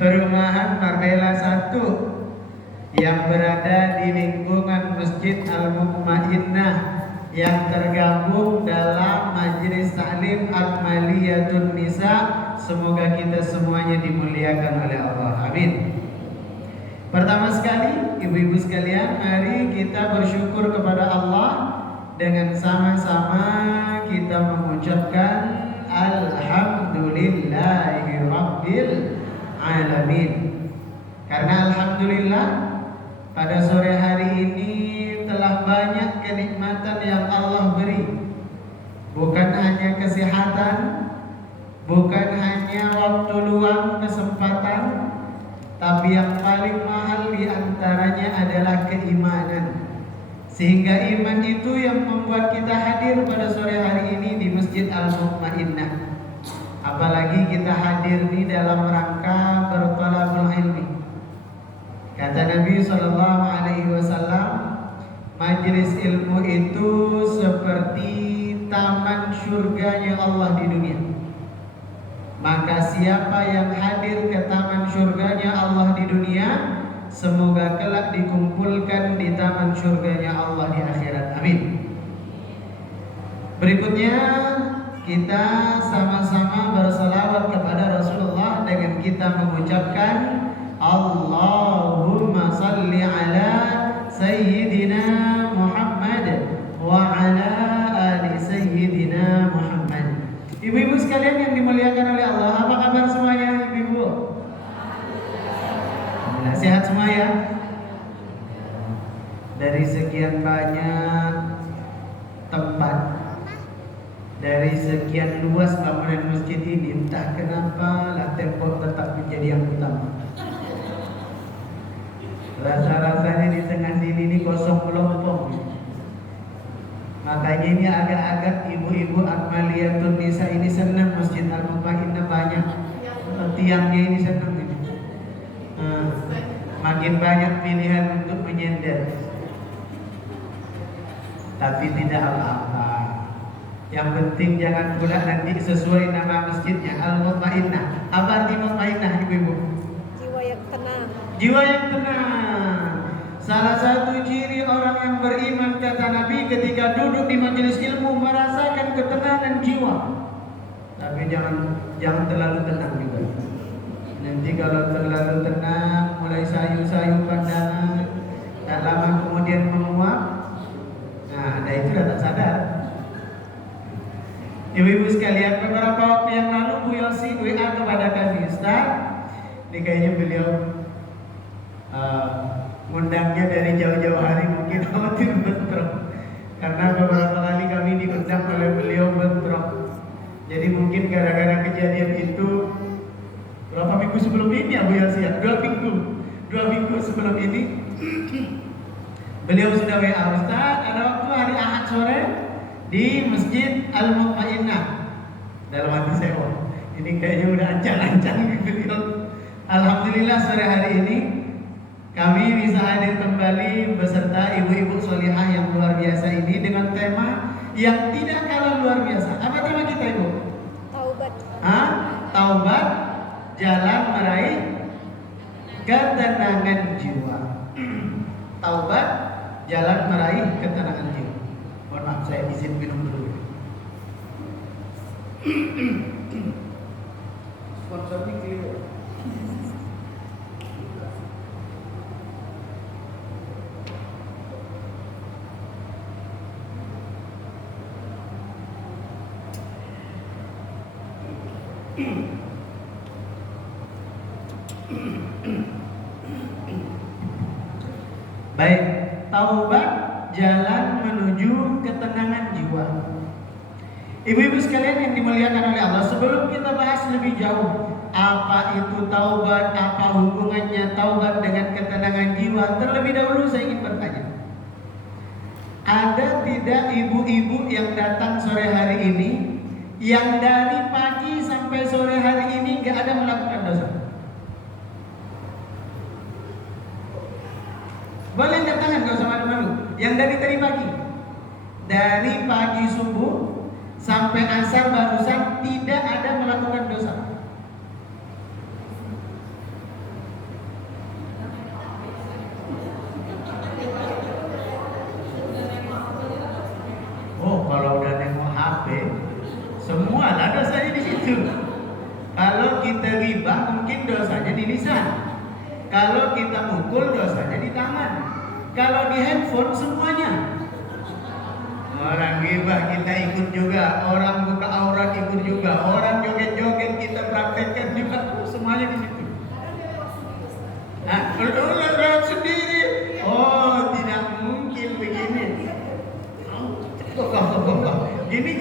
Perumahan Marbella 1 yang berada di lingkungan Masjid Al-Mutmainnah yang tergabung dalam Majelis Taklim Akmaliyatun Nisa. Semoga kita semuanya dimuliakan oleh Allah. Amin. Pertama sekali, ibu-ibu sekalian, mari kita bersyukur kepada Allah dengan sama-sama kita mengucapkan Alhamdulillahi Rabbil Alamin. Karena alhamdulillah pada sore hari ini telah banyak kenikmatan yang Allah beri. Bukan hanya kesehatan, bukan hanya waktu luang, kesempatan, tapi yang paling mahal di antaranya adalah keimanan. Sehingga iman itu yang membuat kita hadir pada sore hari ini di Masjid Al-Mutmainnah. Apalagi kita hadir di dalam rangka berthalabul ilmi. Kata Nabi SAW, majelis ilmu itu seperti taman surganya Allah di dunia. Maka siapa yang hadir ke taman surganya Allah di dunia, semoga kelak dikumpulkan di taman surganya Allah di akhirat. Amin. Berikutnya kita sama-sama berselawat kepada Rasulullah dengan kita mengucapkan Allahumma salli ala Sayyidina Muhammad wa ala ali Sayyidina Muhammad. Ibu-ibu sekalian yang dimuliakan oleh Allah, apa kabar semuanya ibu-ibu? Alhamdulillah, sehat semua ya? Dari sekian banyak tempat, dari sekian luas bangunan masjid ini, entah kenapa lah tembok tetap menjadi yang utama. Rasa-rasanya di tengah sini ini kosong melompong. Makanya ini agak-agak ibu-ibu Akmaliyatun Nisa ini senang Masjid Al-Mutmainnah banyak tiangnya ini senang ini. Makin banyak pilihan untuk menyender. Tapi tidak apa-apa. Yang penting jangan pula nanti sesuai nama masjidnya Al-Mutmainnah. Apa arti Mutmainnah ibu-ibu? Jiwa yang tenang. Jiwa yang tenang. Salah satu ciri orang yang beriman kata Nabi ketika duduk di majelis ilmu merasakan ketenangan jiwa. Tapi jangan terlalu tenang juga. Nanti kalau terlalu tenang mulai sayu-sayu pandangan, tak lama kemudian menguap. Nah, ada itu dah tak sadar. Ibu-ibu sekalian, beberapa waktu yang lalu Bu Yosi WA kepada kami, Ustaz, ini kayaknya beliau ngundangnya dari jauh-jauh hari, mungkin khawatir bentrok. Karena beberapa kali kami diundang oleh beliau bentrok. Jadi mungkin gara-gara kejadian itu berapa minggu sebelum ini ya Bu Yosi ya? 2 minggu sebelum ini beliau sudah WA, Ustaz, ada waktu hari Ahad sore di Masjid Al-Mutmainnah. Dalam hati saya, ini kayaknya udah ancang-ancang beliau. Alhamdulillah sore hari ini kami bisa hadir kembali beserta ibu-ibu solihah yang luar biasa ini dengan tema yang tidak kalah luar biasa. Apa tema kita ibu? Taubat. Taubat, jalan meraih ketenangan jiwa. Taubat, jalan meraih ketenangan jiwa. Mohon maaf, saya izin minum dulu. Sponsor ini clear. Baik, taubat jalan menuju ketenangan jiwa. Ibu-ibu sekalian yang dimuliakan oleh Allah, sebelum kita bahas lebih jauh apa itu taubat, apa hubungannya taubat dengan ketenangan jiwa, terlebih dahulu saya ingin bertanya, ada tidak ibu-ibu yang datang sore hari ini yang dari pagi sampai sore hari ini gak ada melakukan dosa? Boleh angkat tangan, gak usah malu-malu. Yang dari tadi pagi, dari pagi subuh sampai asar barusan tidak ada melakukan dosa. itu. Kalau kita riba mungkin dosanya di lisan. Kalau kita mukul dosanya di tangan. Kalau di handphone semuanya. Orang ghibah kita ikut juga, orang buka aurat ikut juga, orang joget-joget kita praktekkan juga, semuanya di situ. Nah, kalau sendiri, oh tidak mungkin begini. Gini.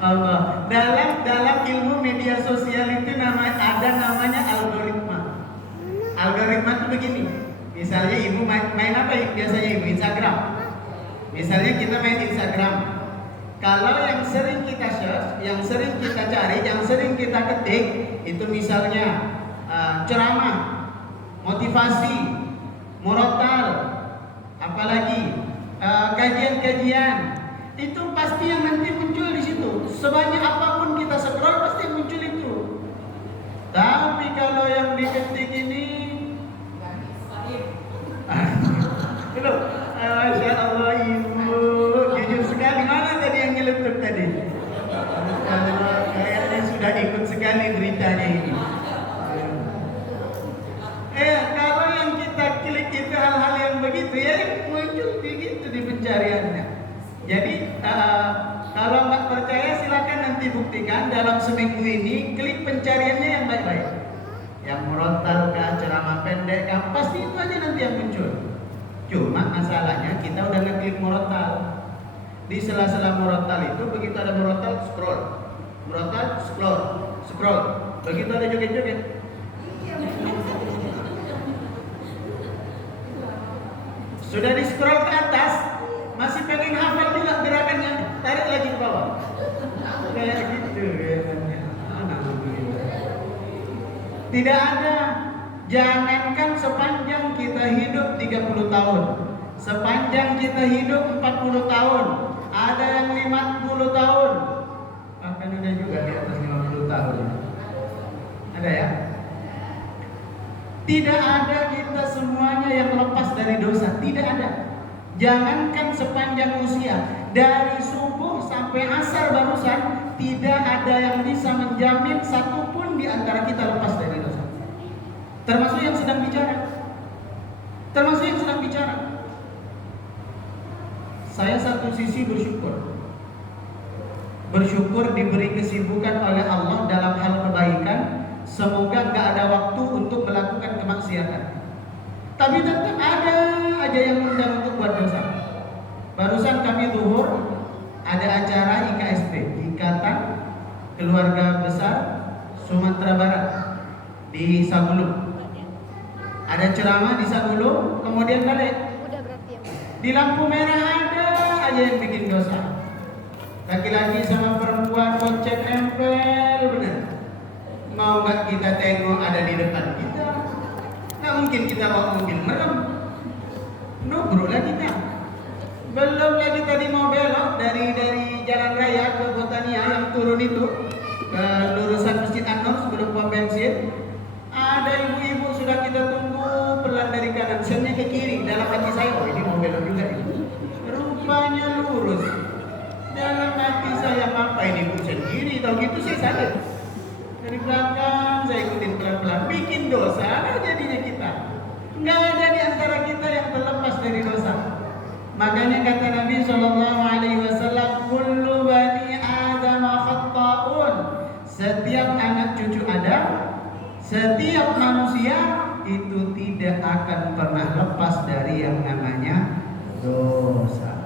Allah. Dalam ilmu media sosial itu ada namanya algoritma. Algoritma itu begini. Misalnya ibu main apa biasanya ibu? Instagram. Misalnya kita main Instagram. Kalau yang sering kita search, yang sering kita cari, yang sering kita ketik, itu misalnya ceramah, motivasi, murotal, apalagi kajian-kajian, itu pasti yang nanti muncul di situ. Sebanyak apapun kita scroll pasti muncul itu. Tapi kalau yang diketik ini, Masya Allah ibu, jujur sekali. Mana tadi yang nyeletuk tadi? Kayaknya sudah ikut sekali beritanya ini. Kalau yang kita klik itu hal-hal yang begitu ya, yang muncul begitu di pencariannya. Jadi kalau nggak percaya silakan nanti buktikan dalam seminggu ini, klik pencariannya yang baik-baik. Yang merontal kah, ceramah pendek kah, pasti itu aja nanti yang muncul. Cuma masalahnya kita udah ngeklik murotal. Di sela-sela murotal itu begitu ada murotal scroll. Murotal scroll. Begitu ada joget-joget. Sudah di scroll ke atas, masih pengen hafal juga gerakannya, tarik lagi ke bawah. Kayak gitu kayaknya. Tidak ada. Jangankan sepanjang kita hidup 30 tahun, sepanjang kita hidup 40 tahun, ada yang 50 tahun, bahkan ada juga di atas 50 tahun. Ada ya? Tidak ada kita semuanya yang lepas dari dosa, tidak ada. Jangankan sepanjang usia, dari subuh sampai asar barusan, tidak ada yang bisa menjamin satupun di antara kita lepas dari dosa. Termasuk yang sedang bicara. Saya satu sisi bersyukur diberi kesibukan oleh Allah dalam hal kebaikan. Semoga gak ada waktu untuk melakukan kemaksiatan. Tapi tetap ada aja yang undang untuk buat dosa. Barusan kami zuhur ada acara IKSP, Ikatan Keluarga Besar Sumatera Barat di Sagulung. Ada ceramah di Sagulung, kemudian balik. Di lampu merah ada aja yang bikin dosa. Laki-laki sama perempuan kocek nempel benar. Mau nggak kita tengok ada di depan kita? Nggak mungkin kita bawa mobil merem. Nubruk lah kita. Belum lagi tadi mau belok dari jalan raya ke Botania yang turun itu ke lurusan Masjid An-Nur sebelum pom bensin. Ada ibu-ibu sudah kita tunggu pelan dari kanan, sennya ke kiri. Dalam hati saya, oh ini mau belok juga ini. Rupanya lurus. Dalam hati saya, apa ini sen kiri? Tahu gitu saya sadar. Dari belakang saya ikutin pelan-pelan, bikin dosa jadinya kita. Nggak ada di antara kita yang terlepas dari dosa. Makanya kata Nabi SAW, kullu bani Adam khatta'un. Setiap anak cucu Adam, setiap manusia itu tidak akan pernah lepas dari yang namanya dosa.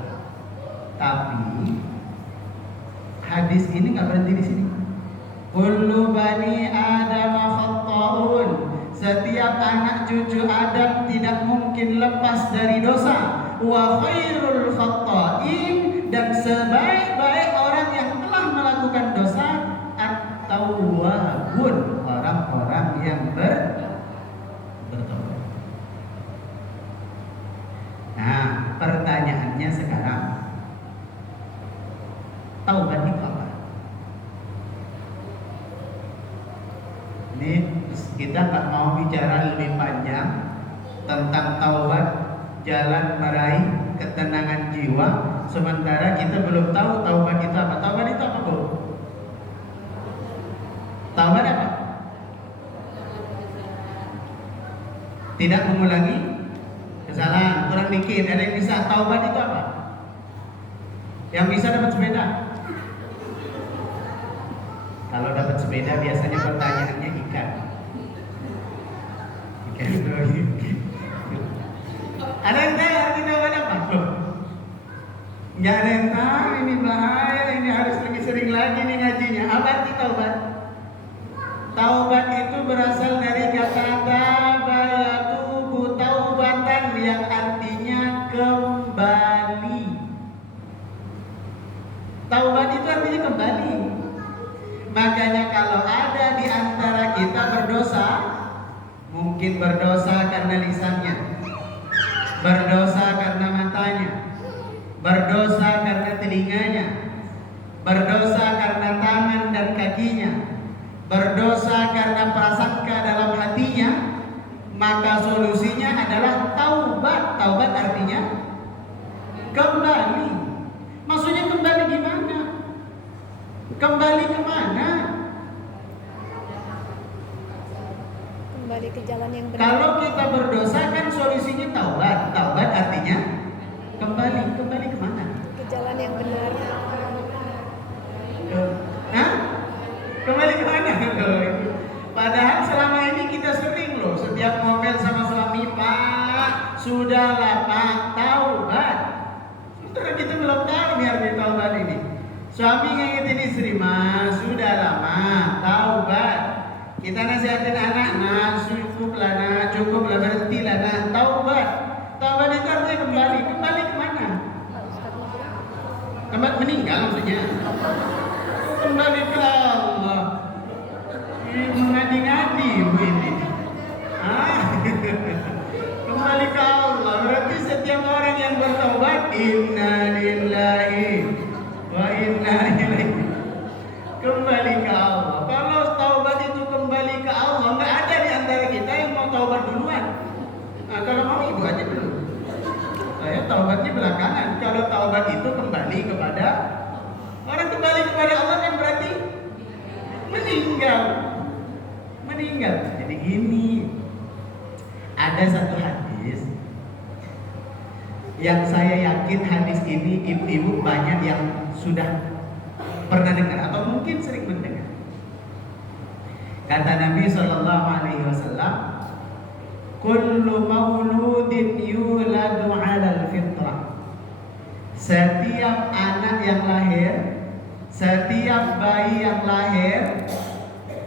Tapi hadis ini nggak berhenti di sini. Kullu bani Adam khatta'un. Setiap anak cucu Adam tidak mungkin lepas dari dosa. Wa khairul khatta'in, dan sebaik-baik orang yang telah melakukan dosa at-tawwabun, orang-orang yang bertobat. Nah, pertanyaannya sekarang, taubat itu apa? Ini kita nggak mau bicara lebih panjang tentang taubat, jalan meraih ketenangan jiwa, sementara kita belum tahu taubat itu apa. Taubat itu apa, Bu? tidak mengulangi kesalahan. Kurang dikit. Ada yang bisa taubat itu apa? Yang bisa dapat sepeda. Kalau dapat sepeda biasanya pertanyaannya ikan. Ikan itu. Ada yang tahu arti taubat apa? Nggak ada yang tahu, ini bahaya, ini harus lebih sering lagi nih ngajinya. Apa arti taubat? Taubat itu berasal dari kata taba yatubu taubatan yang artinya kembali. Taubat itu artinya kembali. Makanya kalau ada di antara kita berdosa, mungkin berdosa karena lisannya, berdosa karena matanya, berdosa karena telinganya, berdosa karena tangan dan kakinya, berdosa karena prasangka dalam hatinya, maka solusinya adalah taubat. Taubat artinya kembali. Maksudnya kembali gimana? Kembali kemana? Kembali ke jalan yang benar. Kalau kita berdosa kan solusinya taubat. Taubat artinya kembali. Kembali kemana? Ke jalan yang benar. Hah? Kembali kemana? Padahal selama ini kita sering loh setiap ngomel sama suami, Pak, sudahlah Pak, taubat. Sementara kita belum tahu nih arti taubat ini. Suami ngingetin istri, Mas, sudah lama taubat. Kita nasihatin anak, nah cukuplah berhentilah, nah taubat. Taubat itu artinya kembali. Kembali kemana? Tempat meninggal maksudnya. Kembali ke Allah. Mengadi-ngadi bu ini. Kembali ke Allah. Berarti setiap orang yang bertaubat, inna lillahi wa inna ilaihi. Kembali ke Allah. Kalau taubat itu kembali ke Allah, nggak ada di antara kita yang mau taubat duluan. Nah, kalau mau ibu aja dulu. Saya taubatnya belakangan. Kalau taubat itu kembali kepada orang, kembali kepada Allah kan berarti meninggal. Jadi gini, ada satu hadis yang saya yakin hadis ini ibu-ibu banyak yang sudah pernah dengar atau mungkin sering mendengar. Kata Nabi Shallallahu Alaihi Wasallam, kullu mauludin yuladu 'alal fitrah. Setiap anak yang lahir, setiap bayi yang lahir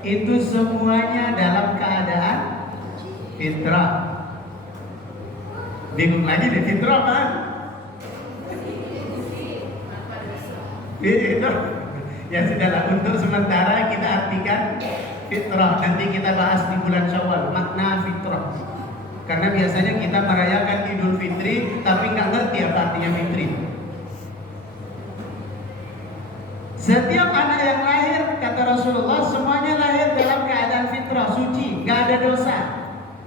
itu semuanya dalam keadaan fitrah. Bingung lagi deh, fitrah apa? Fitrah. Ya sudahlah, untuk sementara kita artikan fitrah. Nanti kita bahas di bulan Syawal makna fitrah. Karena biasanya kita merayakan Idul Fitri tapi nggak ngerti apa artinya fitri. Setiap anak yang lahir, kata Rasulullah, semuanya lahir dalam keadaan fitrah, suci, nggak ada dosa,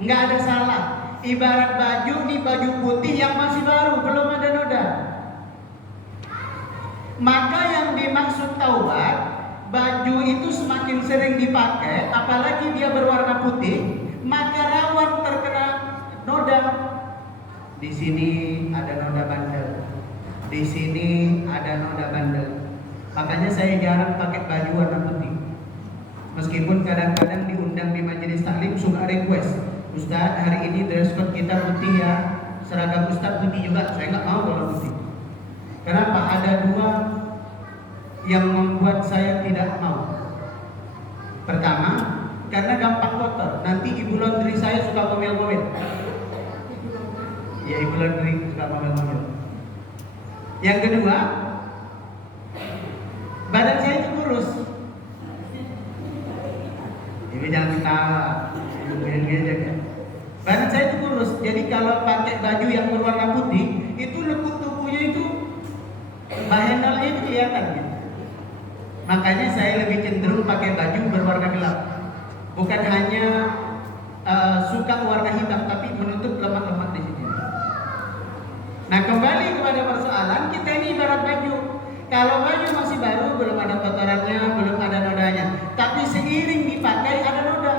nggak ada salah. Ibarat baju, nih baju putih yang masih baru, belum ada noda. Maka yang dimaksud taubat, baju itu semakin sering dipakai, apalagi dia berwarna putih, maka rawan terkena noda. Di sini ada noda bandel, di sini ada noda bandel. Makanya saya jarang pakai baju warna putih. Meskipun kadang-kadang diundang di majelis taklim suka request, Ustaz hari ini dress code kita putih ya, seragam Ustaz putih juga. Saya nggak mau kalau putih. Kenapa? Ada dua yang membuat saya tidak mau. Pertama, karena gampang kotor. Nanti ibu laundry saya suka ngomel-ngomel. Ya, ibu laundry suka ngomel-ngomel. Yang kedua, badan saya itu kurus. Ibu jangan ketawa, ibu gini aja. Badan saya itu kurus. Jadi kalau pakai baju yang berwarna putih, itu lekuk tubuhnya itu bahenolnya itu kelihatan gitu. Makanya saya lebih cenderung pakai baju berwarna gelap. Bukan hanya suka warna hitam, tapi menutup lemak-lemak di sini. Nah, kembali kepada persoalan, kita ini ibarat baju. Kalau baju masih baru, belum ada kotorannya, belum ada nodanya. Tapi seiring dipakai ada noda.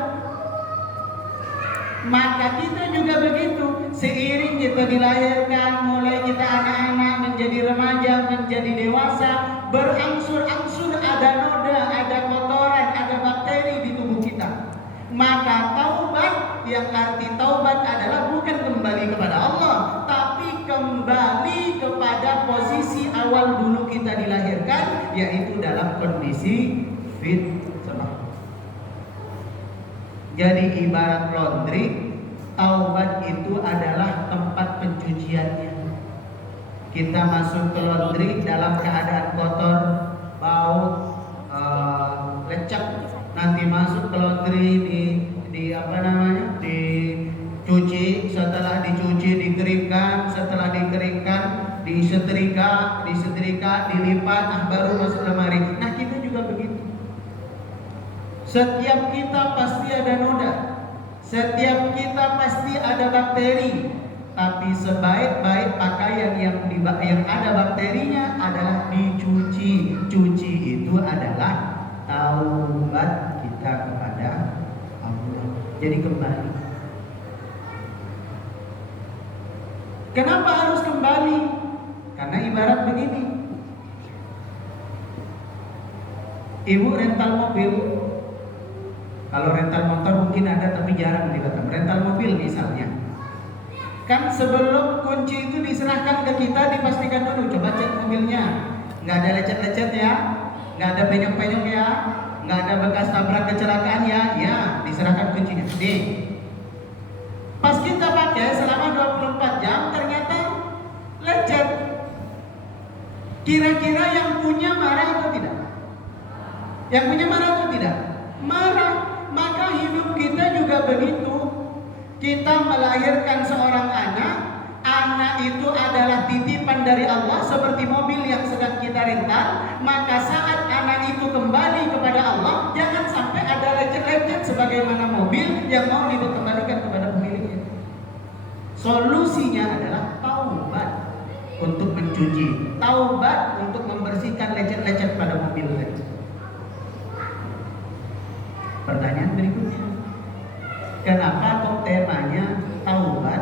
Maka kita juga begitu. Seiring kita dilahirkan, mulai kita anak-anak, menjadi remaja, menjadi dewasa, berangsur-angsur ada noda, ada kotoran, ada bakteri di tubuh kita. Maka taubat, yang arti taubat adalah bukan kembali kepada Allah, tapi kembali kepada posisi awal dulu kita dilahirkan, yaitu dalam kondisi fitrah. Jadi ibarat laundry, taubat itu adalah tempat pencuciannya. Kita masuk ke laundry dalam keadaan kotor, bau, lecek. Nanti masuk ke laundry dicuci, setelah dicuci dikeringkan, setelah dikeringkan disetrika, dilipat, baru masuk lemari. Nah, kita juga begitu. Setiap kita pasti ada noda, setiap kita pasti ada bakteri. Tapi sebaik-baik pakaian yang ada bakterinya adalah dicuci. Cuci itu adalah taubat kita kepada Allah. Jadi kembali. Kenapa harus kembali? Karena ibarat begini. Ibu rental mobil. Kalau rental motor mungkin ada tapi jarang dilakukan. Rental mobil misalnya, kan sebelum kunci itu diserahkan ke kita dipastikan dulu, coba cek mobilnya, nggak ada lecet-lecet ya, nggak ada penyok-penyok ya, nggak ada bekas tabrak kecelakaan ya, diserahkan kuncinya. Pas kita pakai selama 24 jam ternyata lecet. Kira-kira yang punya marah atau tidak? Yang punya marah atau tidak? Marah. Maka hidup kita juga begitu. Kita melahirkan seorang anak itu adalah titipan dari Allah seperti mobil yang sedang kita rental. Maka saat anak itu kembali kepada Allah, jangan sampai ada lecet-lecet sebagaimana mobil yang mau dikembalikan kepada pemiliknya. Solusinya adalah taubat untuk mencuci, taubat untuk membersihkan lecet-lecet pada mobil tadi. Pertanyaan berikutnya, kenapa kok temanya taubat,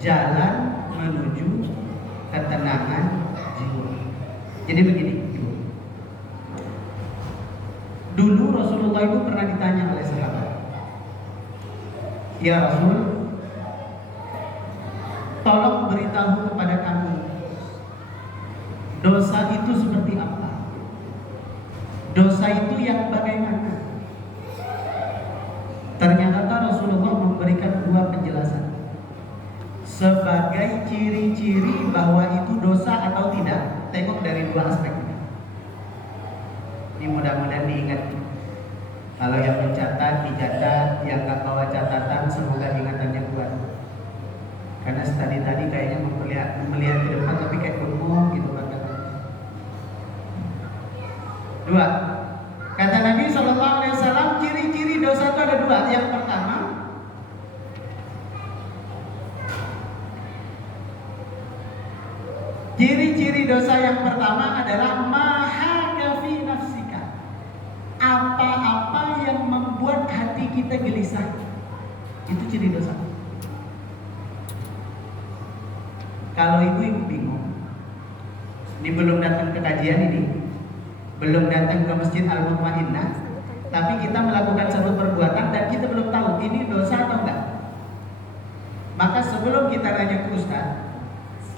jalan menuju ketenangan jiwa? Jadi begini, dulu Rasulullah itu pernah ditanya oleh sahabat, ya Rasul, tolong beritahu kepada kami, dosa itu seperti apa? Dosa itu yang bagaimana? Ternyata Rasulullah memberikan dua penjelasan sebagai ciri-ciri bahwa itu dosa atau tidak. Tengok dari dua aspek. Ini mudah-mudahan diingat. Kalau yang mencatat dicatat, yang nggak bawa catatan semoga ingatannya kuat. Karena tadi kayaknya melihat ke depan tapi kayak bengong gitu kata. Dua. Kata Nabi SAW, ciri-ciri dosa itu ada dua. Yang pertama, ciri-ciri dosa yang pertama adalah mahaka fi nafsika. Apa-apa yang membuat hati kita gelisah. Itu ciri dosa. Kalau ibu bingung, ini belum datang ke kajian ini, belum datang ke Masjid Al-Mutmainnah, tapi kita melakukan sebuah perbuatan dan kita belum tahu ini dosa atau enggak. Maka sebelum kita nanya ke ustaz,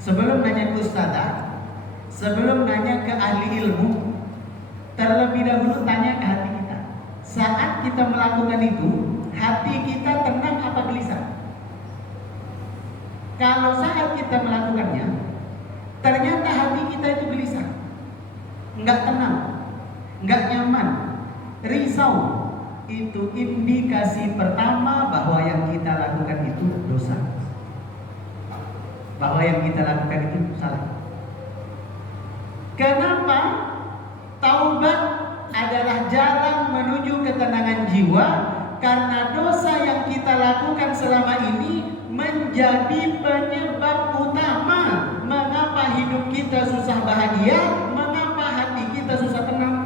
sebelum nanya ke ustazah, sebelum nanya ke ahli ilmu, terlebih dahulu tanya ke hati kita. Saat kita melakukan itu, hati kita tenang apa gelisah? Kalau saat kita melakukannya, ternyata hati kita itu gelisah, enggak tenang, enggak nyaman, risau, itu indikasi pertama bahwa yang kita lakukan itu dosa, bahwa yang kita lakukan itu salah. Kenapa? Taubat adalah jalan menuju ketenangan jiwa, karena dosa yang kita lakukan selama ini menjadi penyebab utama mengapa hidup kita susah bahagia, mengapa hati kita susah tenang.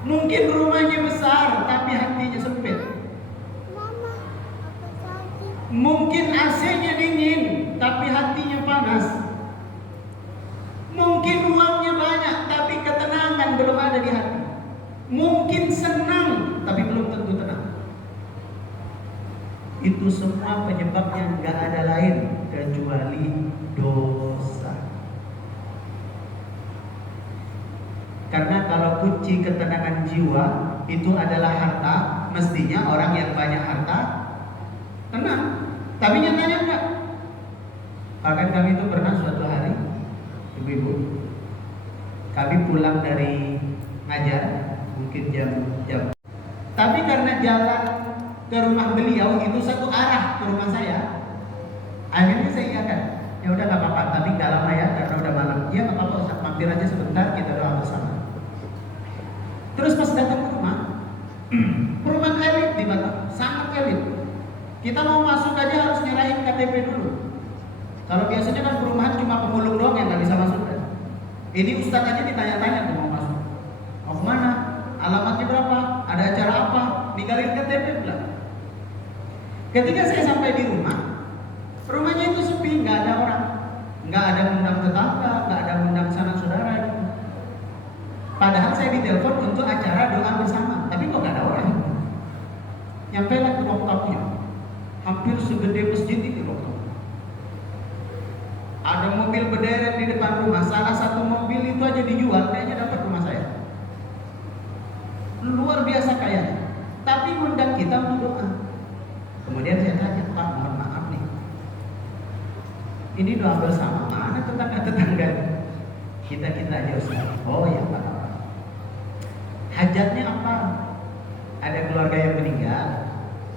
Mungkin rumahnya besar tapi hatinya sempit. Mungkin AC-nya dingin, tapi hatinya panas. Mungkin uangnya banyak, tapi ketenangan belum ada di hati. Mungkin senang, tapi belum tentu tenang. Itu semua penyebabnya nggak ada lain kecuali dosa. Karena kalau kunci ketenangan jiwa itu adalah harta, mestinya orang yang banyak harta tenang. Tapi nyatanya enggak. Bahkan kami itu pernah suatu hari, ibu-ibu, kami pulang dari ngajar, mungkin jam. Tapi karena jalan ke rumah beliau itu satu arah ke rumah saya, akhirnya saya iakan, ya udah nggak apa-apa, tapi nggak lama ya karena udah malam. Iya nggak apa-apa, Ustaz, mampir aja sebentar, kita doa bersama. Terus pas datang ke rumah, perumahan elit di Batam, sangat elit. Kita mau masuk aja harus nyerahin KTP dulu. Kalau biasanya kan perumahan cuma pemulung doang yang nggak bisa masuk kan. Ini Ustaz aja ditanya-tanya tuh mau masuk. Mau kemana? Alamatnya berapa? Ada acara apa? Ninggalin KTP belum? Ketika saya sampai di rumahnya itu sepi, nggak ada orang, nggak ada undang tetangga, nggak ada undang sanak saudara gitu. Padahal saya ditelepon untuk acara doa bersama, tapi kok nggak ada orang. Nyampe lah ke ruang tamunya, hampir segede masjid ini loh. Ada mobil berderet di depan rumah, salah satu mobil itu aja dijual, kayaknya dapat rumah saya. Luar biasa kayanya, tapi undang kita untuk doa. Kemudian saya tanya, Pak, mohon maaf nih, ini doa bersama, mana tetangga-tetangga? Kita aja Ustaz. Oh ya Pak. Hajatnya apa? Ada keluarga yang meninggal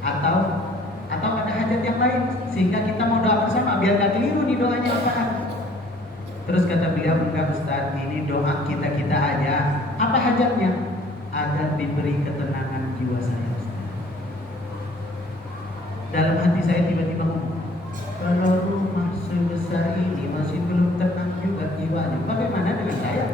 atau ada hajat yang lain sehingga kita mau doa bersama biar gak keliru nih doanya apaan. Terus kata beliau, enggak Ustaz, ini doa kita aja. Apa hajatnya? Agar diberi ketenangan jiwa saya Ustaz. Dalam hati saya tiba-tiba ngomong, kalau rumah sebesar ini masih belum tenang juga jiwanya, bagaimana dengan saya?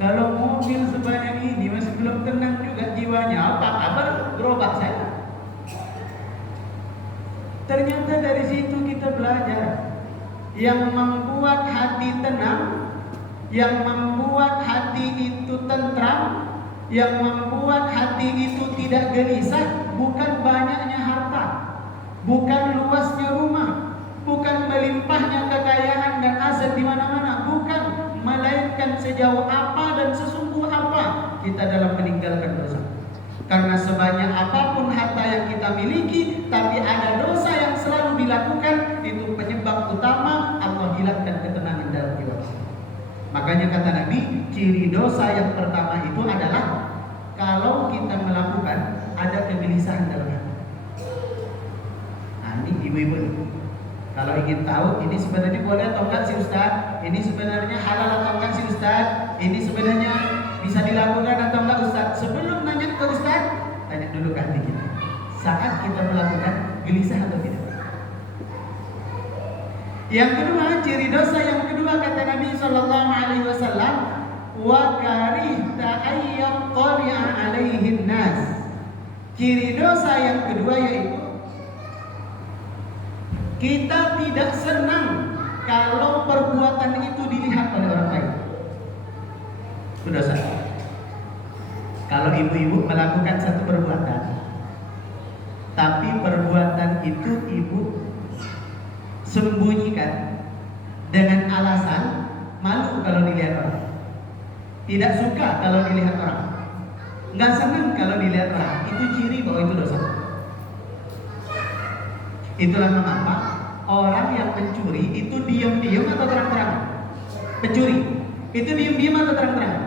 Kalau mobil sebanyak ini masih belum tenang juga jiwanya, apa kabar gerobak saya? Ternyata dari situ kita belajar, yang membuat hati tenang, yang membuat hati itu tentram, yang membuat hati itu tidak gelisah, bukan banyaknya harta, bukan luasnya rumah, bukan melimpahnya kekayaan dan aset di mana-mana, bukan, melainkan sejauh apa dan sesungguh apa kita dalam meninggalkan dosa. Karena sebanyak apapun harta yang kita miliki, tapi ada dosa yang selalu dilakukan, itu penyebab utama Allah hilangkan ketenangan dalam jiwa kita. Makanya kata Nabi, ciri dosa yang pertama itu adalah kalau kita melakukan ada kegelisahan dalam hati. Nah ini ibu-ibu, kalau ingin tahu ini sebenarnya boleh atau enggak sih Ustaz, ini sebenarnya halal atau enggak sih Ustaz, ini sebenarnya bisa dilakukan atau enggak Ustaz, sebelum nanya ke Ustaz, tanya dulu ke hati kita, saat kita melakukan gelisah atau tidak. Yang kedua, ciri dosa yang kedua kata Nabi SAW, wa karihta ayyattali'a alaihin nas. Ciri dosa yang kedua yaitu kita tidak senang kalau perbuatan itu dilihat oleh orang lain. Itu dosa. Kalau ibu-ibu melakukan satu perbuatan, tapi perbuatan itu ibu sembunyikan dengan alasan malu kalau dilihat orang, tidak suka kalau dilihat orang, nggak senang kalau dilihat orang, itu ciri bahwa itu dosa. Itulah mengapa orang yang mencuri itu diam-diam atau terang-terangan. Pencuri itu diam-diam atau terang-terangan?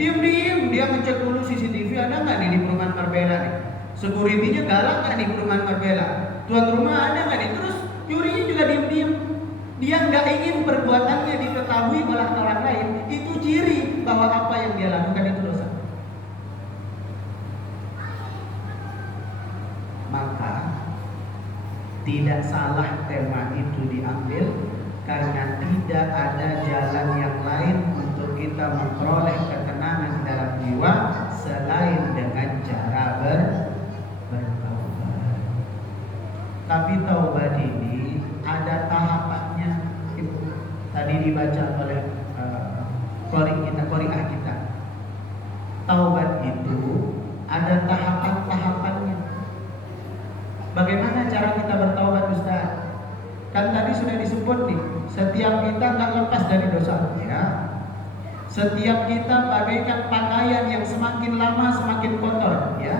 Diam-diam, dia ngecek dulu CCTV ada nggak nih di perumahan Marbella nih, security-nya galak nggak nih perumahan Marbella, tuan rumah ada nggak nih. Terus curinya juga diam-diam, dia nggak ingin perbuatannya diketahui oleh orang lain. Itu ciri bahwa apa yang dia lakukan itu dosa. Maka tidak salah tema itu diambil, karena tidak ada jalan yang lain untuk kita memperoleh ketenangan dalam jiwa selain dengan cara bertaubat. ada tahapan-tahapannya. Bagaimana cara kita bertaubat, Ustaz? Kan tadi sudah disebut nih, setiap kita nggak lepas dari dosa, ya. Setiap kita bagaikan pakaian yang semakin lama semakin kotor, ya.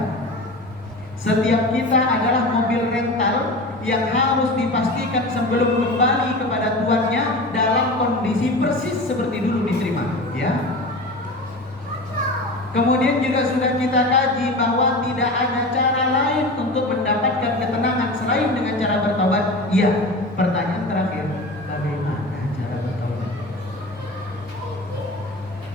Setiap kita adalah mobil rental yang harus dipastikan sebelum kembali kepada tuannya dalam kondisi persis seperti dulu diterima, ya. Kemudian juga sudah kita kaji bahwa tidak ada cara lain untuk mendapatkan ketenangan selain dengan cara bertobat. Iya, pertanyaan terakhir, bagaimana cara bertobat?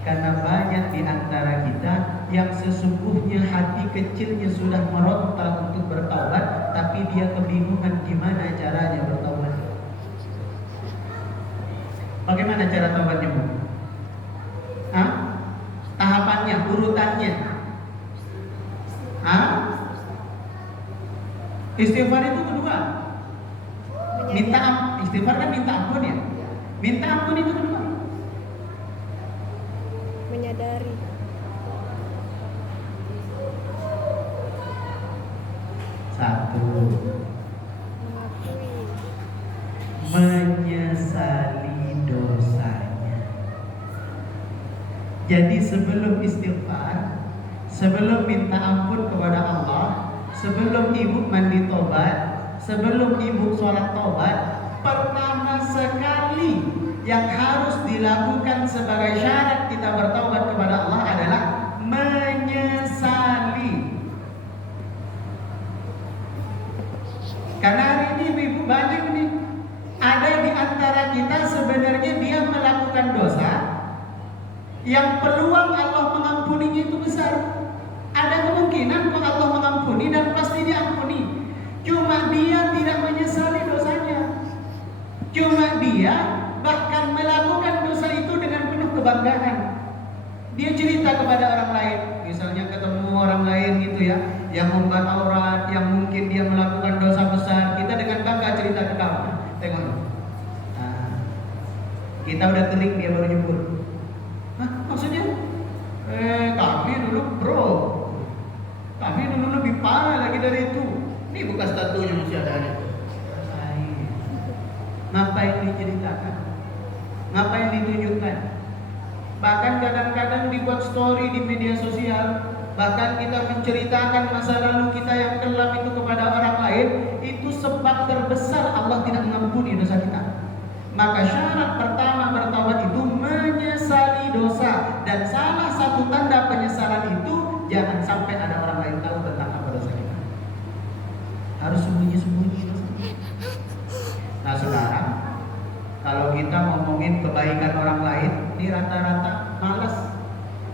Karena banyak di antara kita yang sesungguhnya hati kecilnya sudah meronta untuk bertaubat, tapi dia kebingungan gimana caranya bertaubat. Bagaimana cara taubatnya, Bu? Hah? Tahapannya, urutannya. Hah? Istighfar itu kedua. Istighfar kan minta ampun, ya. Minta ampun itu kedua. Menyadari. Satu, Mengakui. menyesali dosanya. Jadi sebelum istighfar, sebelum minta ampun kepada Allah, sebelum ibu mandi tobat, sebelum ibu sholat tobat, pertama sekali yang harus dilakukan sebagai syarat kita bertaubat kepada Allah adalah menyesali. Karena hari ini ibu banyak nih, ada di antara kita sebenarnya dia melakukan dosa yang peluang Allah mengampuninya itu besar. Ada kemungkinan kok Allah mengampuni dan pasti diampuni. Cuma dia tidak menyesali dosanya. Cuma dia bahkan melakukan dosa itu dengan penuh kebanggaan. Dia cerita kepada orang lain, misalnya ketemu orang lain gitu ya, yang membuat aurat, yang mungkin dia melakukan dosa besar, kita dengan bangga cerita ke kawan. Tengok, nah, kita udah kering, dia baru nyebur. Hah, maksudnya? Kami dulu bro, kami dulu lebih parah lagi dari itu. Ini bukan statunya masih ada nih. Ngapain diceritakan? Ngapain ditunjukkan? Bahkan kadang-kadang dibuat story di media sosial. Bahkan kita menceritakan masa lalu kita yang kelam itu kepada orang lain. Itu sebab terbesar Allah tidak mengampuni dosa kita. Maka syarat pertama bertaubat itu menyesali dosa. Dan salah satu tanda penyesalan itu jangan sampai ada orang lain tahu tentang apa dosa kita. Harus sembunyi-sembunyi dosa. Nah sekarang kalau kita ngomongin kebaikan orang lain, ini rata-rata malas.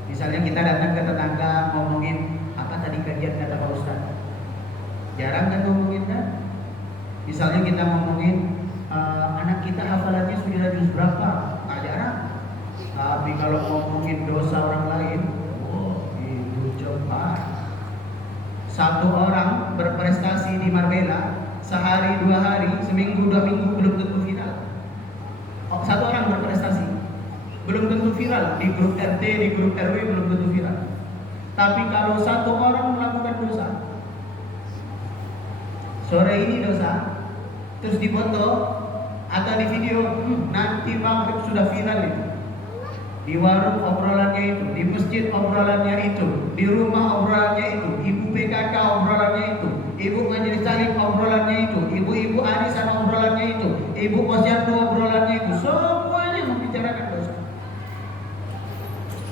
Misalnya kita datang ke tetangga ngomongin apa tadi kajian kata Pak Ustaz. Jarang kan ngomongin kan? Misalnya kita ngomongin anak kita hafalannya sudah juz berapa? Nggak jarang. Tapi kalau ngomongin dosa orang lain, oh itu cepat. Satu orang berprestasi di Marbella sehari dua hari, seminggu dua minggu belum tentu viral. Satu orang berprestasi belum tentu viral di grup RT, di grup RW belum tentu viral. Tapi kalau satu orang melakukan dosa, sore ini dosa, terus difoto atau di video, nanti maghrib sudah viral itu. Di warung obrolannya itu, di masjid obrolannya itu, di rumah obrolannya itu, ibu PKK obrolannya itu, ibu majelis taklim obrolannya itu, ibu-ibu arisan obrolannya itu, ibu posyandu obrolannya itu, semuanya membicarakan dosa.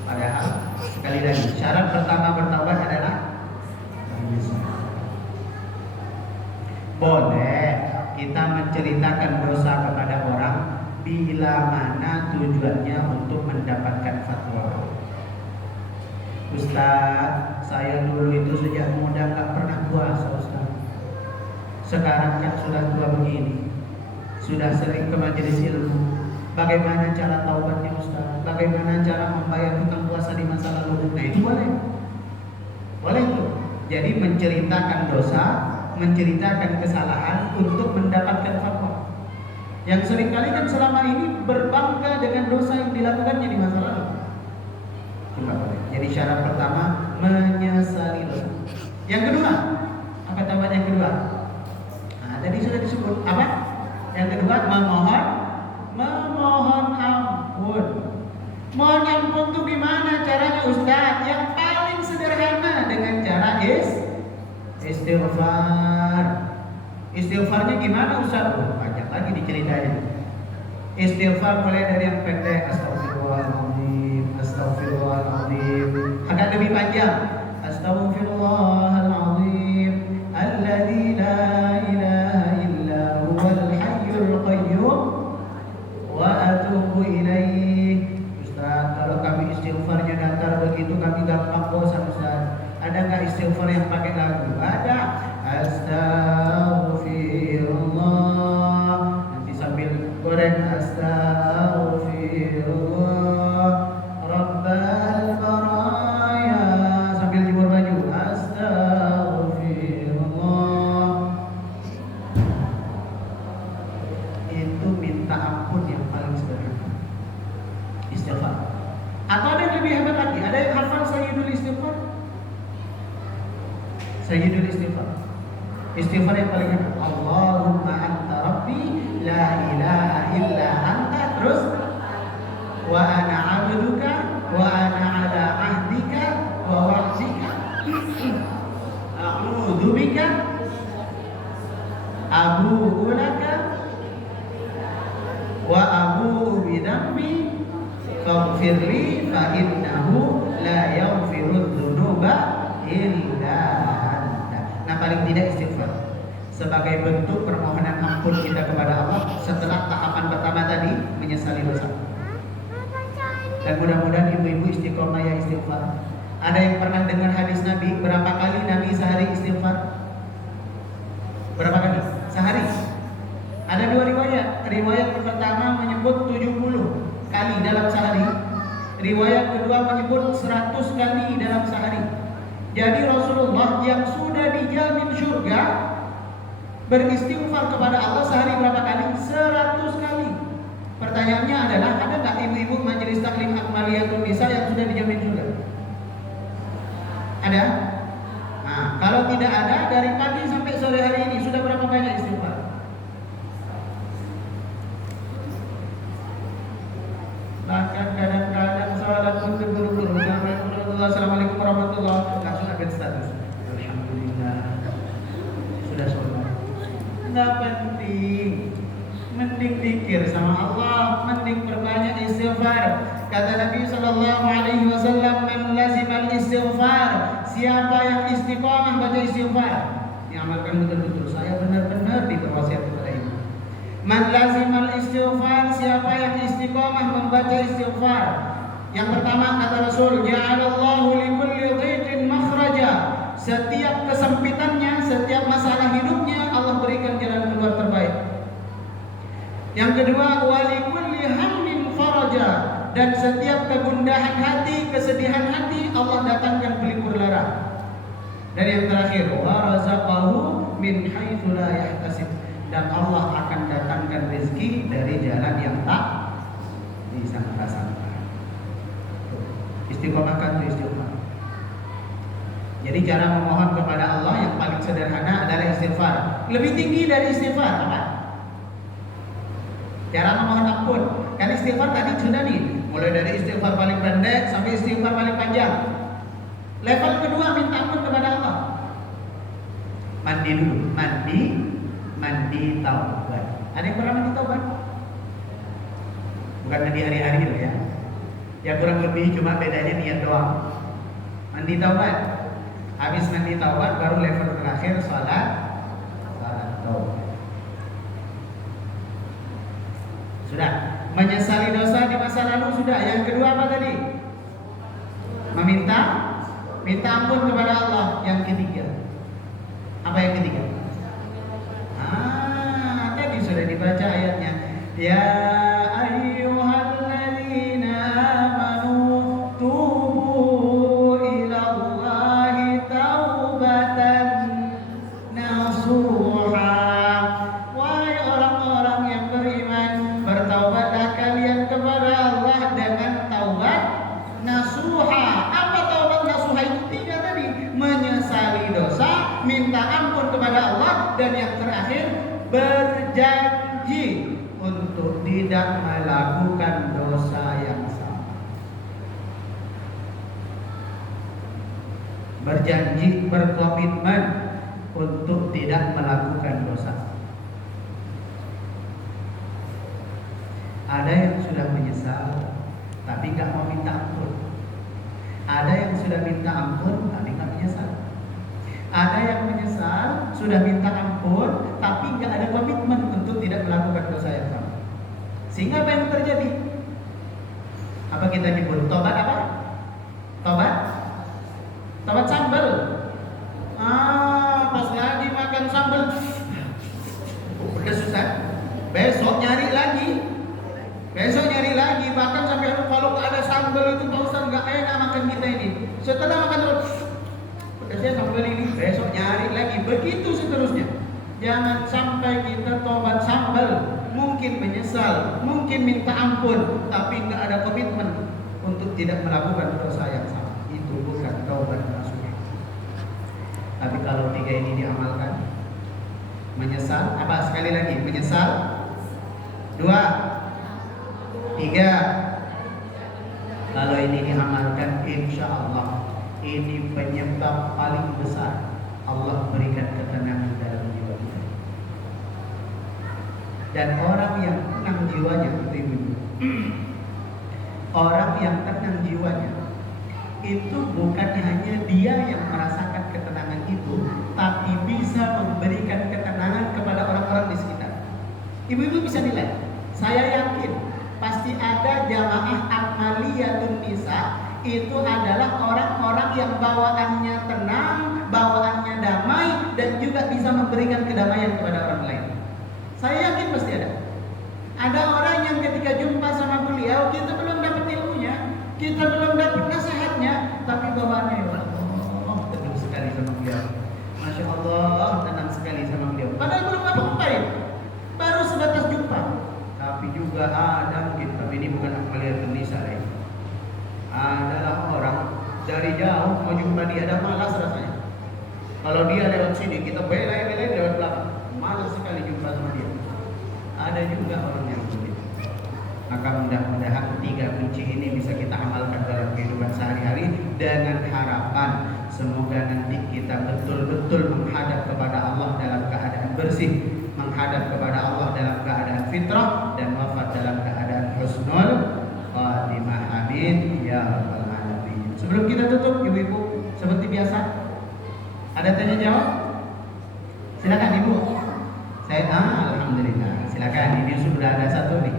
Padahal sekali lagi syarat pertama bertaubat adalah boleh kita menceritakan dosa kepada orang bila mana tujuannya untuk mendapatkan fatwa. Ustaz, saya dulu itu sejak muda gak pernah puasa Ustaz. Sekarang kan sudah tua begini, sudah sering ke majelis ilmu. Bagaimana cara taubatnya Ustaz? Bagaimana cara membayar hutang puasa di masa lalu? Nah itu boleh. Boleh tuh. Jadi menceritakan dosa, menceritakan kesalahan untuk mendapatkan fatwa. Yang seringkali kan selama ini berbangga dengan dosa yang dilakukannya di masa lalu. Jadi syarat pertama menyesali dosa. Yang kedua, apa taubat yang kedua? Nah, tadi sudah disebut apa? Yang kedua memohon ampun. Mohon ampun tuh gimana caranya Ustaz? Yang paling sederhana dengan cara istighfar. Istighfarnya gimana Ustaz? Oh, banyak lagi diceritain. Istighfar mulai dari yang pendek, astagfirullahaladzim, astagfirullahaladzim. Agak lebih panjang, astagfirullahaladzim, alladzi la ilaha illa huwal hayyul qayyum wa atubu ilaih. Ustaz, kalau kami istighfarnya datar begitu kami gampang bosan Ustaz. Ada nggak istighfar yang pakai lagu? Ada. Astaghfirullah. Nanti sambil goreng astaghfirullah rabbal baraya sambil jemur baju. Astaghfirullah. Itu minta ampun yang paling sederhana. Istighfar. Atau ada yang lebih hebat lagi? Ada yang hafal sayyidul istighfar? Sayyidul istighfar. Istighfar yang paling hebat. Allahumma anta rabbi la ilaha illa anta, terus wa ana abduka wa ana ala ahdika wa wa'dika a'udzu bika abu'u laka wa abu'u bi dzambi faghfirli fa innahu la yaghfiru dzunuba illa anta. Nah, paling tidak istighfar sebagai bentuk permohonan ampun kita kepada Allah setelah tahapan pertama tadi menyesali dosa. Dan mudah-mudahan ibu-ibu istiqomah ya istighfar. Ada yang pernah dengar hadis Nabi berapa kali Nabi sehari istighfar? Berapa kali? Sehari. Ada dua riwayat. Riwayat pertama menyebut 70 kali dalam sehari. Riwayat kedua menyebut 100 kali dalam sehari. Jadi Rasulullah yang sudah dijamin surga beristighfar kepada Allah sehari berapa kali? 100 kali. Pertanyaannya adalah, ada nggak ibu-ibu majelis taklim Akmaliyatun Nisa yang sudah dijamin surga? Ada? Nah, kalau tidak ada, dari pagi sampai sore hari ini sudah berapa banyak istighfar? Bahkan kadang-kadang salat pun terburu-buru. Assalamualaikum warahmatullahi wabarakatuh. Langsung update status. Alhamdulillah. Sudah sholat. Nggak penting. Mending zikir sama Allah, mending perbanyak istighfar. Kata Nabi sallallahu alaihi wasallam, "Man lazimal istighfar." Siapa yang istiqomah baca istighfar, diamalkan betul-betul. Saya benar-benar diperwasiat kepada ibu. Man lazimal istighfar, siapa yang istiqomah membaca istighfar. Yang pertama kata Rasul, ja'alallahu likulli dhiqin makhraja. Setiap kesempitannya, setiap masalah hidupnya Allah berikan jalan keluar terbaik. Yang kedua, walikulli hammin faraja. Dan setiap kegundahan hati, kesedihan hati Allah datangkan pelipur lara. Dan yang terakhir, wa razaqahu min haitsu la yahtasib. Dan Allah akan datangkan rezeki dari jalan yang tak disangka-sangka. Istiqomahkan itu istighfar. Jadi cara memohon kepada Allah yang paling sederhana adalah istighfar. Lebih tinggi dari istighfar apa? Cara memohon ampun. Kan istighfar tadi sudah nih, mulai dari istighfar paling pendek sampai istighfar paling panjang. Level kedua minta ampun kepada Allah. Mandi dulu, mandi taubat. Ada yang pernah mandi taubat? Bukan mandi hari-hari loh ya. Ya kurang lebih cuma bedanya niat doang. Mandi taubat. Habis mandi taubat baru level terakhir salat taubat. Sudah. Menyesali dosa di masa lalu sudah. Yang kedua apa tadi? Minta ampun kepada Allah. Yang ketiga. Apa yang ketiga? Tadi sudah dibaca ayatnya. Ya ayyuhalladzina amanu tubu ilallahi taubatan nasuha. Wahai orang-orang yang beriman, bertaubatlah kalian kepada Allah dengan taubat nasuha. Apa taubat nasuha itu? Tiga tadi. Menyesali ampun kepada Allah, dan yang terakhir berjanji untuk tidak melakukan dosa yang sama. Berjanji, berkomitmen untuk tidak melakukan dosa. Ada yang sudah menyesal tapi nggak mau minta ampun. Ada yang sudah minta ampun tapi nggak menyesal. Ada yang menyesal sudah minta ampun tapi nggak ada komitmen untuk tidak melakukan dosa yang sama. Sehingga apa yang terjadi? Apa kita nyebut tobat apa? Tobat? Tobat sambal. Pas lagi makan sambal udah susah. Besok nyari lagi. Bahkan sampai kalau ada sambal itu Pak Ustaz nggak enak makan kita ini. Setelah makan terus, udah saya sambal ini, besok nyari lagi. Begitu seterusnya. Jangan sampai kita tobat sambal, mungkin menyesal, mungkin minta ampun, tapi nggak ada komitmen untuk tidak melakukan dosa yang sama. Itu bukan taubat nasuha. Tapi kalau tiga ini diamalkan, menyesal, apa sekali lagi? Menyesal, 2, 3. Kalau ini diamalkan, insya Allah ini penyebab paling besar Allah berikan ketenangan dalam jiwa kita. Dan orang yang tenang jiwanya, orang yang tenang jiwanya itu bukan hanya dia yang merasakan ketenangan itu, tapi bisa memberikan ketenangan kepada orang-orang di sekitar. Ibu-ibu bisa nilai. Saya yakin pasti ada jamaah amaliyatun nisa itu adalah orang-orang yang bawaannya tenang, bawaannya damai, dan juga bisa memberikan kedamaian kepada orang lain. Saya yakin pasti ada. Ada orang yang ketika jumpa sama beliau, kita belum dapat ilmunya, kita belum dapat nasihatnya, tapi bawaannya ya Allah, tenang sekali sama beliau. Masya Allah, tenang sekali sama beliau. Padahal belum apa-apain, baru sebatas jumpa. Tapi juga ada mungkin, tapi ini bukan amaliyatun nisa lain. Adalah orang dari jauh mau jumpa dia, ada malas rasanya. Kalau dia lewat sini, kita belai-belai lewat belakang, malas sekali jumpa sama dia. Ada juga orang yang begitu. Maka mudah-mudahan 3 kunci ini bisa kita amalkan dalam kehidupan sehari-hari, dengan harapan semoga nanti kita betul-betul menghadap kepada Allah dalam keadaan bersih, menghadap kepada Allah dalam keadaan fitrah, dan wafat dalam keadaan husnul khatimah. Amin ya rabbal alamin. Sebelum kita tutup, ibu-ibu, seperti biasa ada tanya jawab? Silakan ibu. Alhamdulillah. Silakan, ini sudah ada satu nih.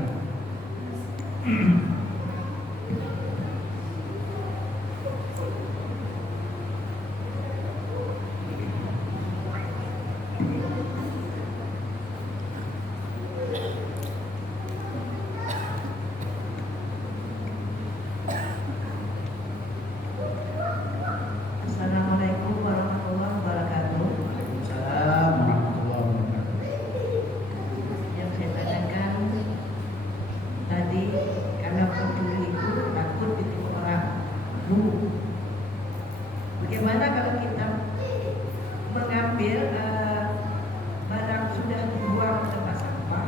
Assalamualaikum warahmatullahi wabarakatuh. Waalaikumsalam warahmatullahi wabarakatuh. Yang saya tanyakan tadi, karena pencuri itu takut ditipu orang. Bagaimana kalau kita mengambil barang sudah dibuang ke tempat sampah,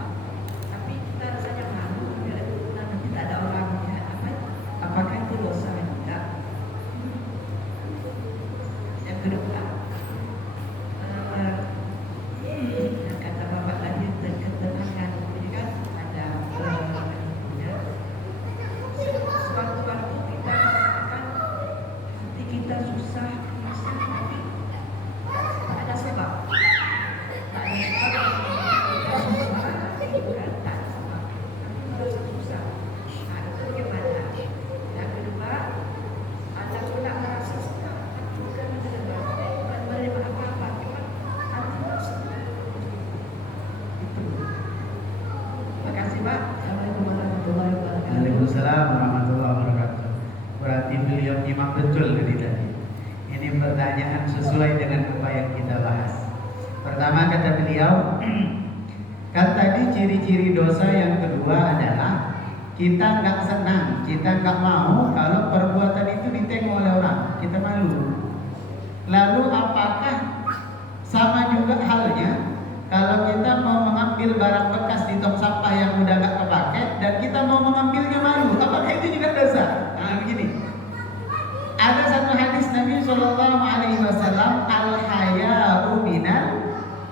tapi kita rasanya malu, karena tidak ada orangnya, apakah itu dosa juga? Yang kedua, yang kata Bapak tadi, ketenangan ini kan ada sewaktu-waktu kita merasakan hati kita susah, risih, tapi ada sebab. Tak ada sebab kita susah, bukan tak ada sebab. Kita susah. Nah, itu bagaimana? Yang kedua, ada pula merasa senang, bukan menerima apa-apa, cuma hati senang. Itu. Terima kasih, Pak. Assalamualaikum warahmatullahi wabarakatuh. Waalaikumsalam warahmatullahi wabarakatuh. Berarti beliau nyimak betul tadi. Ini pertanyaan sesuai dengan apa yang kita bahas. Pertama kata beliau, kan tadi ciri-ciri dosa yang kedua adalah kita nggak senang, kita nggak mau kalau perbuatan itu ditengok oleh orang, kita malu. Lalu apakah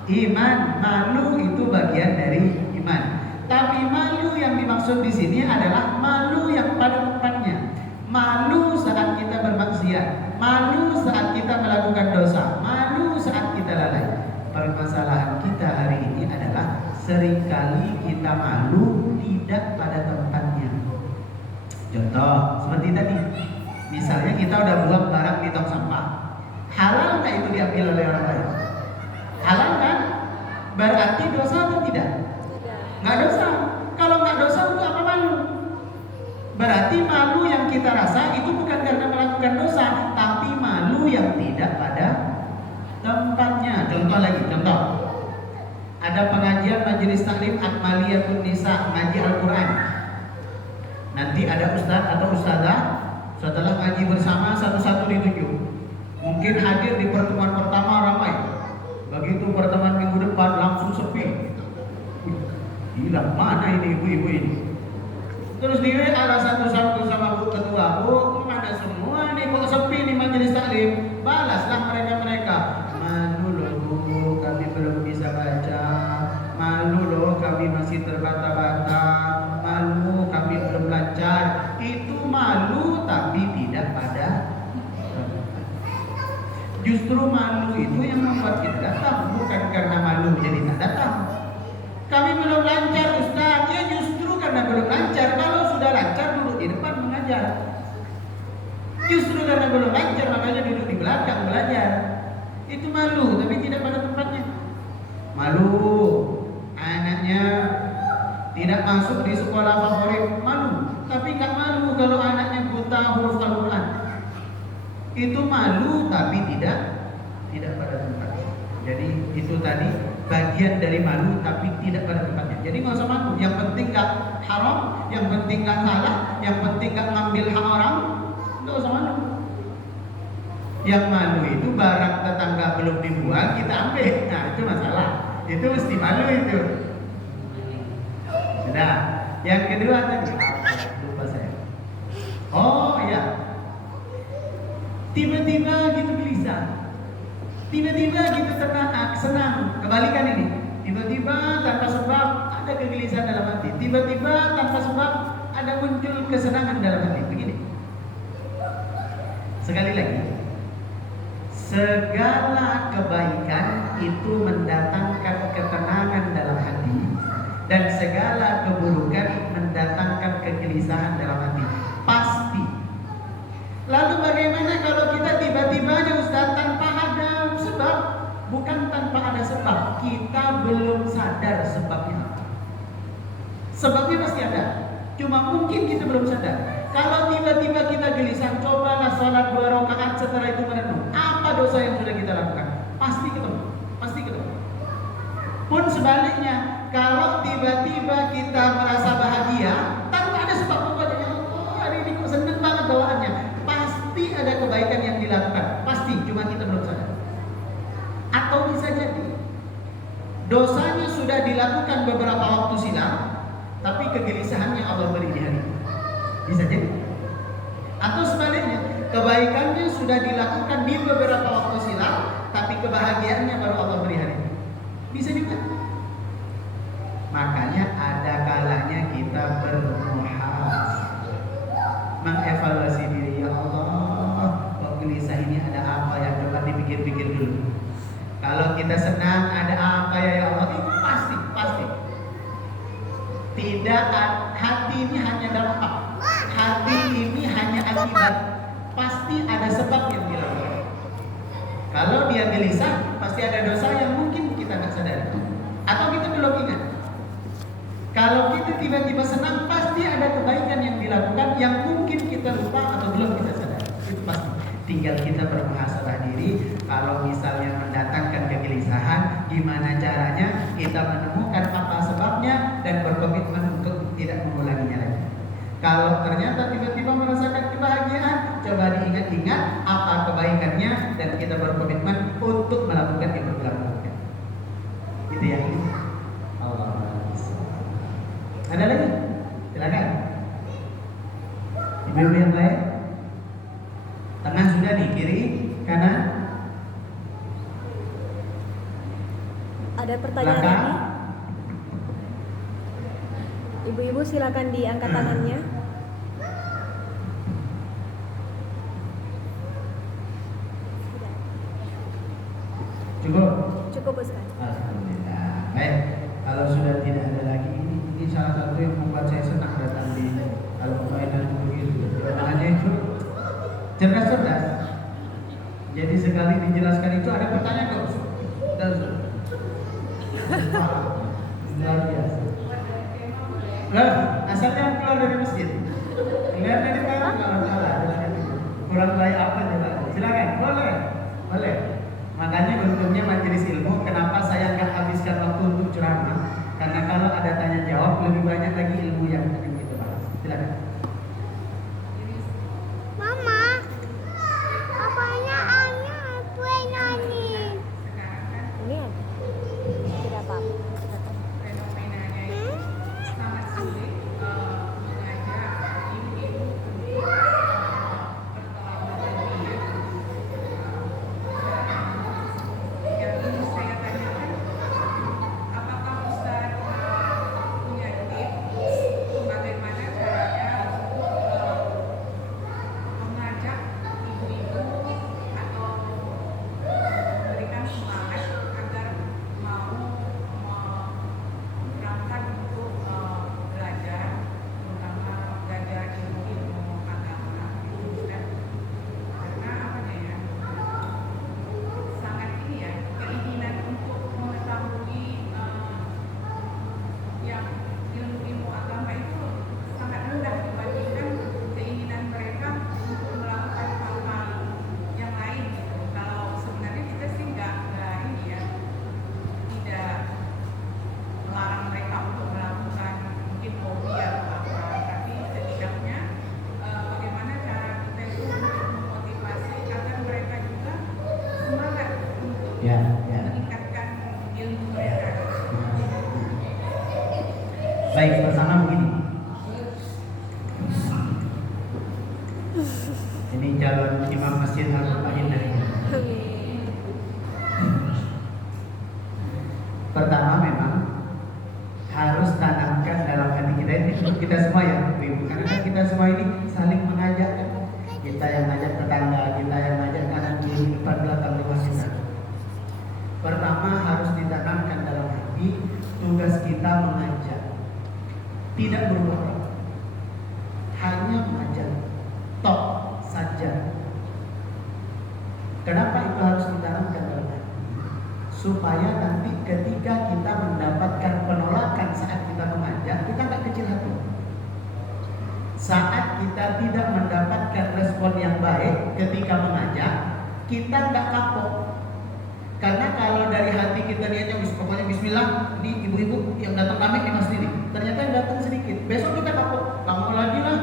iman. Malu itu bagian dari iman. Tapi malu yang dimaksud di sini adalah malu yang pada tempatnya. Malu saat kita bermaksiat, malu saat kita melakukan dosa, malu saat kita lalai. Permasalahan kita hari ini adalah seringkali kita malu tidak pada tempatnya. Contoh seperti tadi, misalnya kita udah buang barang di tong sampah, halal nggak itu diambil oleh orang lain? Halal kan? Berarti dosa atau tidak? Nggak dosa. Kalau nggak dosa untuk apa malu? Berarti malu yang kita rasa itu bukan karena melakukan dosa, tapi malu yang tidak pada tempatnya. Contoh lagi, contoh. Ada pengajian majelis taklim Akmaliyatun Nisa, ngaji Al-Quran. Nanti ada ustaz atau ustazah setelah ngaji bersama satu-satu ditunjuk. Mungkin hadir di pertemuan pertama ramai. Begitu pertemuan minggu depan langsung sepi. Gila, mana ini ibu-ibu ini? Terus di WA ada satu-satu sama Bu Ketua, Bu, mana semua nih kok sepi nih majelis taklim? Balaslah mereka-mereka. Malu loh Bu, kami belum bisa baca. Malu loh, kami masih terbata-bata. Malu, kami belum lancar. Itu malu tapi tidak pada. Justru malu itu yang membuat kita datang, bukan karena malu jadi tak datang. Kami belum lancar Ustaz, ya justru karena belum lancar. Kalau sudah lancar duduk di depan mengajar. Justru karena belum lancar makanya duduk di belakang belajar. Itu malu tapi tidak pada tempatnya. Malu anaknya tidak masuk di sekolah favorit, malu. Tapi nggak malu kalau anaknya buta huruf Al-Quran. Itu malu tapi tidak pada tempatnya. Jadi itu tadi bagian dari malu tapi tidak pada tempatnya. Jadi nggak usah malu. Yang penting nggak haram, yang penting nggak salah, yang penting nggak ngambil hak orang, nggak usah malu. Yang malu itu barang tetangga belum dibuang kita ambil, nah itu masalah. Itu mesti malu itu. Sudah. Yang kedua tadi, lupa saya. Oh ya, tiba-tiba gitu gelisah. Tiba-tiba gitu senang, kebalikan ini. Tiba-tiba tanpa sebab ada kegelisahan dalam hati. Tiba-tiba tanpa sebab ada muncul kesenangan dalam hati. Begini. Sekali lagi, segala kebaikan itu mendatangkan ketenangan dalam hati dan segala keburukan mendatangkan kegelisahan dalam hati. Pasti. Lalu bagaimana kalau kita tiba-tiba aja Ustaz tanpa ada sebab? Bukan tanpa ada sebab, kita belum sadar sebabnya apa. Sebabnya pasti ada, cuma mungkin kita belum sadar. Kalau tiba-tiba kita gelisah, cobalah sholat 2 rakaat setelah itu merenung. Apa dosa yang sudah kita lakukan? Pasti ketemu, pasti ketemu. Pun sebaliknya, kalau tiba-tiba kita merasa bahagia tanpa ada sebab pokoknya, oh hari ini kok seneng banget bawaannya. Pasti ada kebaikan yang dilakukan, pasti, cuma kita belum sadar. Atau bisa jadi dosanya sudah dilakukan beberapa waktu silam, tapi kegelisahannya Allah beri di hari itu. Bisa jadi. Atau sebaliknya, kebaikannya sudah dilakukan di beberapa waktu silam, tapi kebahagiaannya baru Allah beri hari ini. Bisa juga. Makanya ada kalanya kita bermuhasabah, mengevaluasi diri. Ya Allah, kok gelisah ini ada apa ya? Coba dipikir-pikir dulu. Kalau kita senang ada apa ya Allah? Itu pasti. Tidak, hati ini hanya dampak. Hati ini hanya akibat. Pasti ada sebab yang dilakukan. Kalau dia gelisah, pasti ada dosa yang mungkin kita nggak sadari atau kita belum ingat. Kalau kita tiba-tiba senang, pasti ada kebaikan yang dilakukan yang mungkin kita lupa atau belum kita sadari. Itu pasti. Tinggal kita bermuhasabah diri. Kalau misalnya mendatangkan kegelisahan, gimana caranya kita menemukan apa sebabnya dan berkomitmen untuk tidak mengulanginya lagi. Kalau ternyata tiba-tiba merasakan kebahagiaan, coba diingat-ingat apa kebaikannya dan kita berkomitmen untuk melakukan yang dilakukan. Itu ya. Allah. Ada lagi? Silakan. Ibu-ibu yang lain? Tengah sudah nih, kiri, kanan. Ada pertanyaan Silakan. lagi? Ibu-ibu silakan diangkat tangannya. Tidak. Cukup. Cukup Ustaz. Alhamdulillah. Baik, kalau sudah tidak ada lagi, ini salah satu yang membuat saya senang datang di Al-Mu'ainan begitu. Jawabannya itu cerdas-cerdas. Jadi sekali dijelaskan itu ada pertanyaan kok. Dan luar biasa. Lah, asalnya keluar dari masjid. Keluar dari mana? Kalau salah, kurang baik apa coba? Silakan, boleh, boleh. Makanya untungnya majelis ilmu. Kenapa saya nggak habiskan waktu untuk ceramah? Karena kalau ada tanya jawab lebih banyak lagi ilmu yang akan kita bahas. Silakan. Mama, apanya Anya kue nani? Ini ada. Tidak apa-apa. Fenomenanya itu sangat sulit mengajak ibu-ibu untuk bertolak menjadi yang ingin saya tanyakan, apakah Ustaz punya tips bagaimana caranya mengajak ibu-ibu atau memberikan semangat agar mau berangkat untuk belajar, terutama belajar ilmu agama gitu kan. Karena apa ya, sangat ini ya, keinginan untuk mengetahui yang ilmu agama itu sangat rendah dibandingkan keinginan mereka untuk melakukan hal-hal yang lain gitu. Kalau sebenarnya kita sih nggak ini ya, tidak melarang mereka untuk melakukan mungkin hobi atau apa, tapi setidaknya bagaimana cara kita itu untuk memotivasi agar mereka juga semangat untuk Ya, ya. meningkatkan ilmu mereka. Baik, pertama begini. Ini calon imam masjid Al-Mu'ainan dari. Pertama memang harus tanamkan dalam hati kita ini untuk kita semua ya, ibu. Karena kan kita semua ini saling mengajak kan. Kita yang ngajak tetangga, kita yang ngajak kanan kiri depan belakang rumah kita. Pertama harus ditanamkan dalam hati tugas kita mengajak, tidak berubah, hanya mengajak, tok saja. Kenapa itu harus ditanamkan dalam hati? Supaya nanti ketika kita mendapatkan penolakan saat kita mengajak, kita nggak kecil hati. Saat kita tidak mendapatkan respon yang baik ketika mengajak, kita nggak kapok. Karena kalau dari hati kita niatnya pokoknya bismillah, ini ibu-ibu yang datang kami ini sendiri. Ternyata yang datang sedikit. Besok kita kapok, nggak mau lagi lah.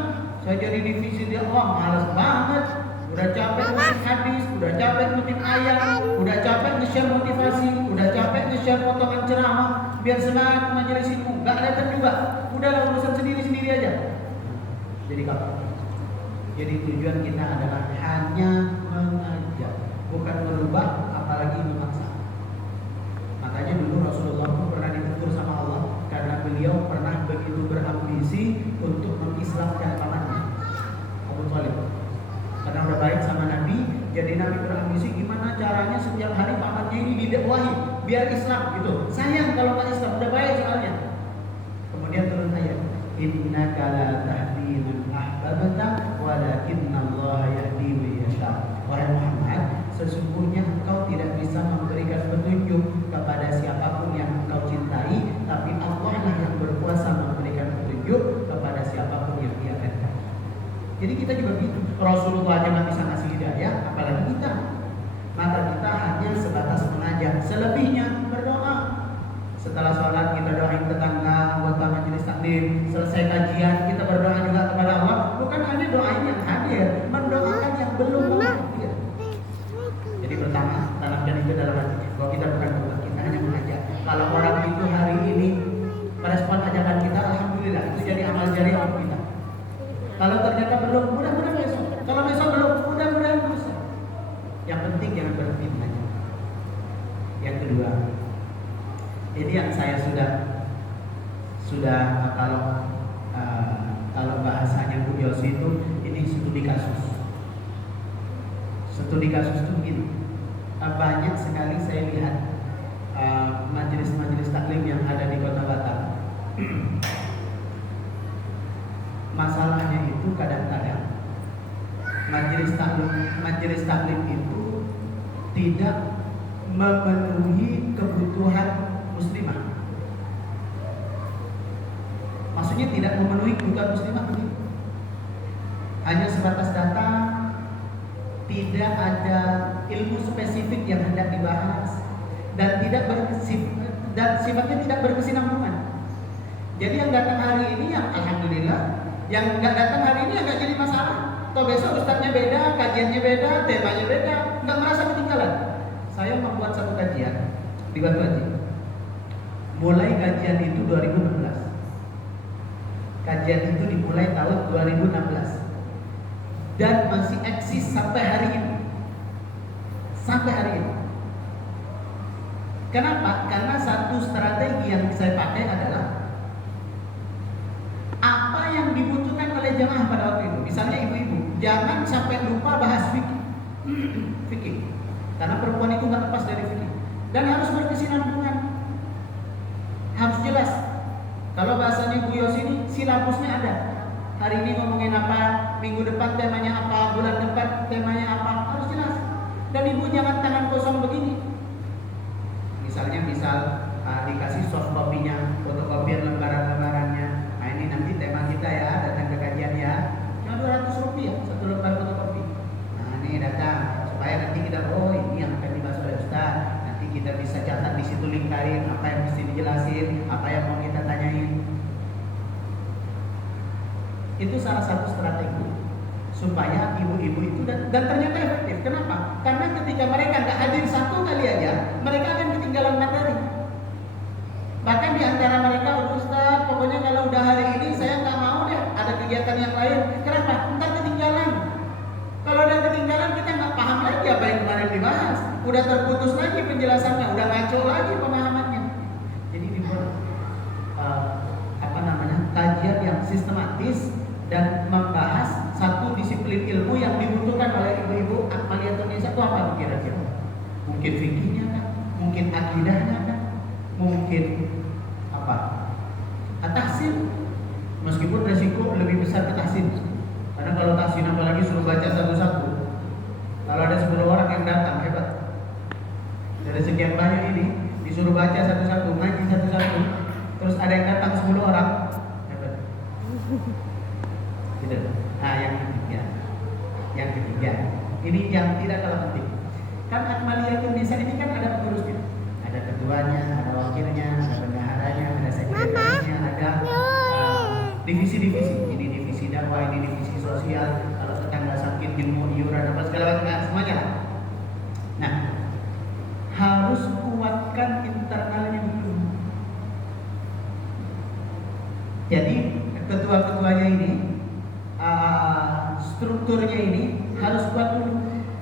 Saya jadi divisi dia, wah malas banget. Udah capek ngutip hadis, udah capek ngutip ayat, udah capek nge-share motivasi, udah capek nge-share potongan ceramah, biar semangat majelis ilmu. Nggak datang juga. Udahlah urusan sendiri-sendiri aja. Jadi kapok. Jadi tujuan kita adalah hanya mengajak, bukan merubah, apalagi memaksa. Makanya dulu Rasulullah pun pernah ditegur sama Allah karena beliau pernah begitu berambisi untuk mengislamkan pamannya, Abu Thalib. Karena udah baik sama Nabi, jadi Nabi berambisi gimana caranya setiap hari pamannya ini didakwahi biar Islam gitu. Sayang kalau nggak Islam, udah baik soalnya. Kemudian turun ayat, innaka la tahdi man ahbabta walakinallaha yahdi man yasha. Wahai Muhammad, sesungguhnya engkau tidak bisa memberikan petunjuk kepada siapapun yang engkau cintai, tapi Allah lah yang berkuasa memberikan petunjuk kepada siapapun yang Dia kehendaki. Jadi kita juga gitu. Rasulullah aja nggak bisa ngasih hidayah, apalagi kita. Maka kita hanya sebatas mengajak. Selebihnya berdoa. Setelah sholat kita doain tetangga, anggota majelis taklim. Selesai kajian kita berdoa juga kepada Allah. Bukan hanya doain yang hadir, mendoakan yang belum hadir. Jadi pertama, tanamkan itu dalam hati. Kalau kita bukan doa, kita hanya mengajak. Kalau orang itu hari ini merespon ajakan kita, alhamdulillah, itu jadi amal jariah untuk kita. Kalau ternyata belum, mudah-mudahan besok. Kalau besok belum, mudah-mudahan besok. Yang penting jangan berhenti mengajak. Yang kedua, Ini yang saya sudah kalau bahasanya Bu Yosi itu ini studi kasus. Studi kasus itu begini. Banyak sekali saya lihat majelis-majelis taklim yang ada di Kota Batam. Masalahnya itu kadang-kadang majelis taklim itu tidak memenuhi kebutuhan muslimah. Maksudnya tidak memenuhi kebutuhan muslimah begitu. Hanya sebatas datang, tidak ada ilmu spesifik yang hendak dibahas dan sifatnya tidak berkesinambungan. Jadi yang datang hari ini yang alhamdulillah, yang nggak datang hari ini nggak jadi masalah. Toh besok ustadznya beda, kajiannya beda, temanya beda, nggak merasa ketinggalan. Saya membuat satu kajian di Batu Haji. Mulai kajian itu 2016. Kajian itu dimulai tahun 2016 dan masih eksis sampai hari ini. Sampai hari ini. Kenapa? Karena satu strategi yang saya pakai adalah apa yang dibutuhkan oleh jamaah pada waktu itu. Misalnya ibu-ibu, jangan sampai lupa bahas fikih. Fikih. Karena perempuan itu nggak lepas dari fikih dan harus berkesinambungan. Harus jelas. Kalau bahasanya Bu Yos ini silabusnya ada. Hari ini ngomongin apa, minggu depan temanya apa, bulan depan temanya apa, harus jelas. Dan ibu jangan tangan kosong begini. Misalnya dikasih soft copy-nya, fotokopian lembaran-lembarannya. Nah ini nanti tema kita ya, datang ke kajian ya. Cuma Rp200 satu lembar fotokopi. Nah ini datang supaya nanti kita ini yang akan dibahas oleh Ustaz. Nanti kita bisa catat di situ, lingkarin apa yang mesti dijelasin, apa yang mau kita tanyain. Itu salah satu strategi supaya ibu-ibu itu dan ternyata efektif. Kenapa? Karena ketika mereka nggak hadir satu kali aja, mereka akan ketinggalan materi. Bahkan di antara mereka, Ustaz, pokoknya kalau udah hari ini saya nggak mau deh ada kegiatan yang lain. Kenapa? Ntar ketinggalan. Kalau udah ketinggalan kita nggak paham lagi apa yang kemarin dibahas. Udah terputus lagi penjelasannya, udah ngaco lagi pemahamannya. Jadi dibuat kajian yang sistematis dan membahas satu disiplin ilmu yang dibutuhkan oleh ibu-ibu Akmaliyatun Nisa itu apa kira-kira? Mungkin fikihnya kan? Mungkin akidahnya kan? Mungkin apa? Tahsin. Meskipun resiko lebih besar ke tahsin. Karena kalau tahsin apalagi suruh baca satu-satu. Kalau ada 10 orang yang datang hebat. Dari sekian banyak ini disuruh baca satu-satu, ngaji satu-satu. Terus ada yang datang 10 orang hebat. Gitu. Nah yang ketiga ini yang tidak kalah penting. Kan Akmaliyatun Nisa ini kan ada pengurusnya, ada ketuanya, ada wakilnya, ada bendaharanya, ada sekretarisnya, ada divisi-divisi. Ini divisi dakwah, ini divisi sosial. Kalau tetangga sakit, ilmu iuran apa segala macam semuanya. Nah, harus kuatkan internalnya dulu. Jadi ketua-ketuanya ini, strukturnya ini harus kuat dulu.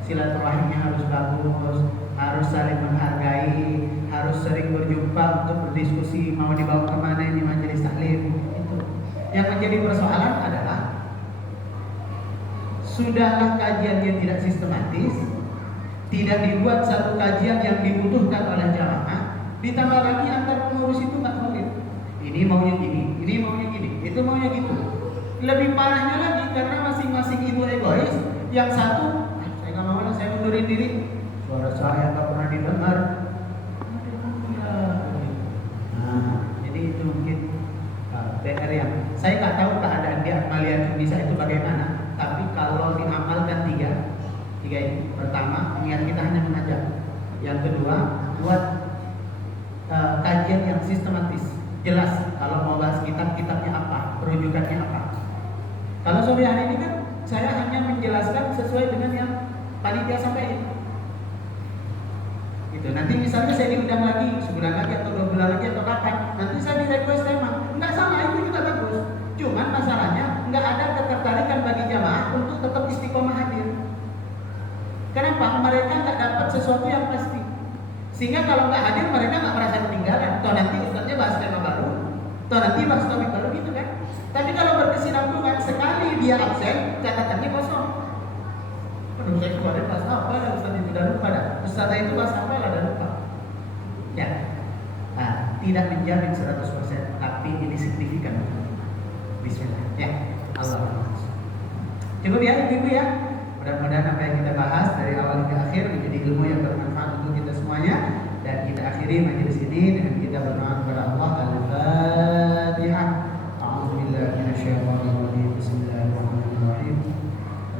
Silaturahimnya harus bagus, harus saling menghargai, harus sering berjumpa untuk berdiskusi mau dibawa kemana ini majelis taklim. Itu yang menjadi persoalan adalah sudahlah kajiannya tidak sistematis, tidak dibuat satu kajian yang dibutuhkan oleh jamaah, ditambah lagi antar pengurus itu nggak solid. Ini maunya gini, ini maunya gini, itu maunya gitu. Lebih parahnya lagi karena masing-masing itu egois. Yang satu, saya nggak mau, saya mundurin diri. Suara saya nggak pernah didengar. Nah, jadi itu mungkin PR yang saya nggak tahu keadaan di Akmaliyatun Nisa itu bagaimana. Tapi kalau diamalkan tiga ini, pertama niat kita hanya mengajak. Yang kedua, buat kajian yang sistematis. Jelas kalau mau bahas kitabnya apa, perujukannya apa. Kalau sore hari ini kan saya hanya menjelaskan sesuai dengan yang panitia sampaikan. Gitu. Nanti misalnya saya diundang lagi sebulan lagi atau 2 bulan lagi atau kapan, nanti saya di request tema. Enggak sama, itu juga bagus. Cuman masalahnya enggak ada ketertarikan bagi jamaah untuk tetap istiqomah hadir. Kenapa? Mereka enggak dapat sesuatu yang pasti. Sehingga kalau nggak hadir mereka nggak merasa ketinggalan. Atau nanti ustaznya bahas tema baru, atau nanti bahas topik baru gitu kan. Tapi kalau berkesinambungan, sekali dia absen, catatannya kosong. Menurut saya kemarin bahas apa, dan ustaz itu udah lupa dah. Ustaz itu bahas apa, lah udah lupa. Ya, nah, tidak menjamin 100%, tapi ini signifikan. Bismillah, ya, Allah. Cukup ya, ibu ya. Mudah-mudahan apa yang kita bahas dari awal hingga akhir menjadi ilmu yang bermanfaat untuk kita semuanya. Dan kita akhiri majelis ini dengan kita berdoa kepada Allah. Al-Fatihah. A'udzubillahi minasyaitonirrajim. Bismillahirrahmanirrahim.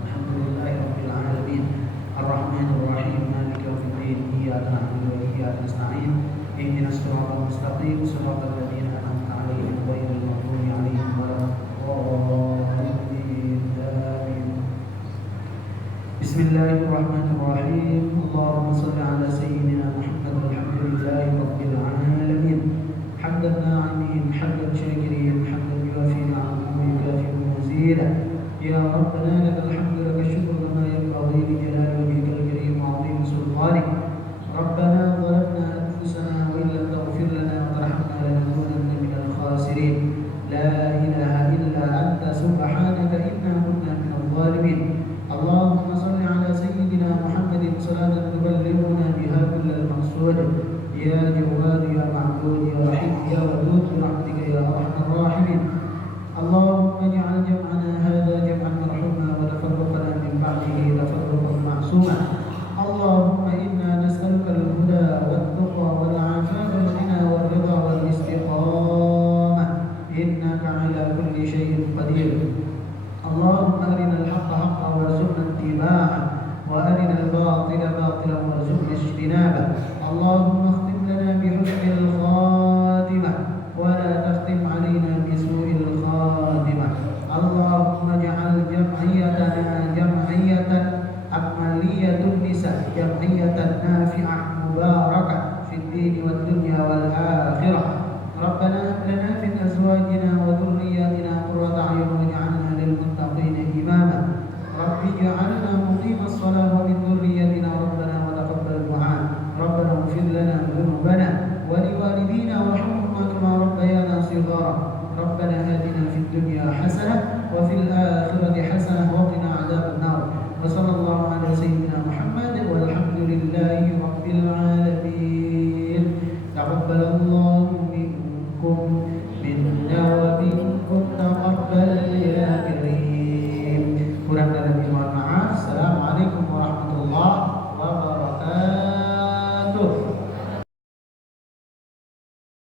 Alhamdulillahirabbil alamin. Arrahmanir rahim. Maliki yaumiddin. Iyyaka na'budu wa iyyaka nasta'in. Ihdinas siratal mustaqim. Siratal ladzina an'amta 'alaihim ghairil maghdubi 'alaihim waladdallin. Amin. Bismillahirrahmanirrahim. Allahumma shalli ala sayyidina Muhammad. Alhamdulillahi rabbil alamin. Hamdan na'imin, hamdan syakirin, hamdan yuwafi ni'amahu wa yukafi mazida. Ya Rabbana lakal hamdu laka syukru kama yanbaghi li jalali wajhikal karim wa 'azimi sultanik. Rabbana zalamna anfusana wa in lam taghfir lana wa tarhamna lanakunanna minal khasirin. La ilaha illa anta subhanaka inna kunna minadh dhalimin. Allahumma salli ala sayyidina Muhammadin salatan tuballighuna biha kullal maqsud. Ya Jawad ya Ma'bud ya Rahim ya Wadud bi rahmatika ya arhamar rahimin. Allahumma ij'al jam'ana hadha jam'an marhuma wa tafarraqana min ba'dihi tafarruqan ma'suma. Allahumma inna nas'aluka al-huda wat-tuqa wal-'afafa wal-ghina wal-ridha wal-istiqamah. Innaka 'ala kulli shay'in qadir. اللهم أرنا الحق حقا وارزقنا اتباعه وأرنا الباطل باطلا وارزقنا اجتنابه. اللهم اختم لنا بحسن الخاتمة ولا تختم علينا بسوء الخاتمة. اللهم اجعل جمعيتنا جمعية عملية النساء، جمعية نافعة مباركة في الدين والدنيا والآخرة. ربنا هب لنا من أزواجنا وذرياتنا قرة أعين واجعلنا للمتقين إماما. رب اجعلنا مقيم الصلاة ومن ذريتنا